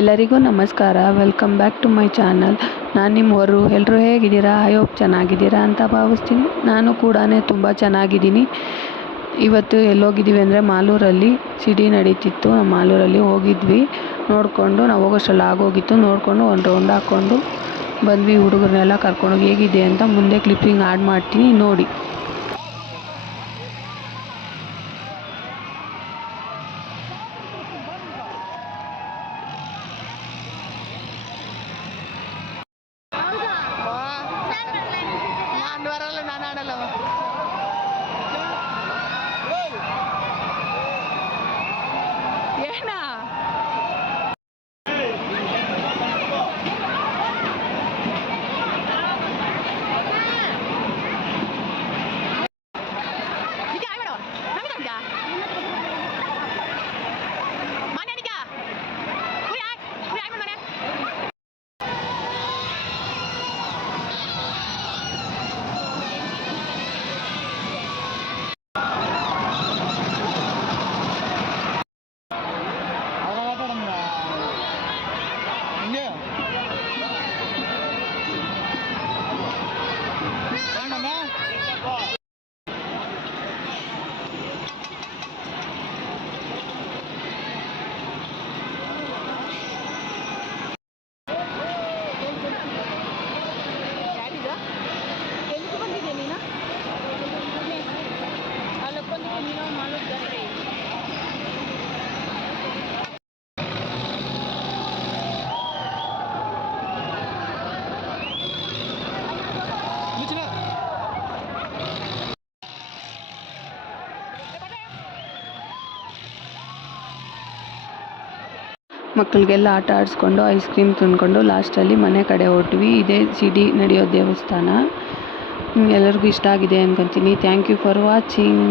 ಎಲ್ಲರಿಗೂ ನಮಸ್ಕಾರ. Welcome back to my channel. ನಾನು ನಿಮ್ಮವರು. ಎಲ್ಲರೂ ಹೇಗಿದ್ದೀರಾ? ಐ ಹೋಪ್ ಚೆನ್ನಾಗಿದ್ದೀರಾ ಅಂತ ಭಾವಿಸ್ತೀನಿ. ನಾನು ಕೂಡ ತುಂಬ ಚೆನ್ನಾಗಿದ್ದೀನಿ. ಇವತ್ತು ಎಲ್ಲೋಗಿದ್ದೀವಿ ಅಂದರೆ ಮಾಲೂರಲ್ಲಿ ಸಿಡಿ ನಡೀತಿತ್ತು. ನಮ್ಮ ಮಾಲೂರಲ್ಲಿ ಹೋಗಿದ್ವಿ. ನೋಡಿಕೊಂಡು ನಾವು ಹೋಗೋಷ್ಟರಲ್ಲಿ ಆಗೋಗಿತ್ತು. ನೋಡಿಕೊಂಡು ಒಂದು ರೌಂಡ್ ಹಾಕ್ಕೊಂಡು ಬಂದ್ವಿ. ಹುಡುಗರನ್ನೆಲ್ಲ ಕರ್ಕೊಂಡೋಗಿ ಹೇಗಿದೆ ಅಂತ ಮುಂದೆ ಕ್ಲಿಪ್ಪಿಂಗ್ ಆ್ಯಡ್ ಮಾಡ್ತೀನಿ, ನೋಡಿ. ನಾನು ಆಡಲ್ಲ. ಏನಾ ಮಕ್ಕಳಿಗೆಲ್ಲ ಆಟ ಆಡಿಸ್ಕೊಂಡು ಐಸ್ ಕ್ರೀಮ್ ತಿಂದ್ಕೊಂಡು ಲಾಸ್ಟಲ್ಲಿ ಮನೆ ಕಡೆ ಹೊರಟ್ವಿ. ಇದೇ ಸಿಡಿ ನಡೆಯೋ ದೇವಸ್ಥಾನ. ಎಲ್ಲರಿಗೂ ಇಷ್ಟ ಆಗಿದೆ ಅಂದ್ಕೊತೀನಿ. Thank you for watching.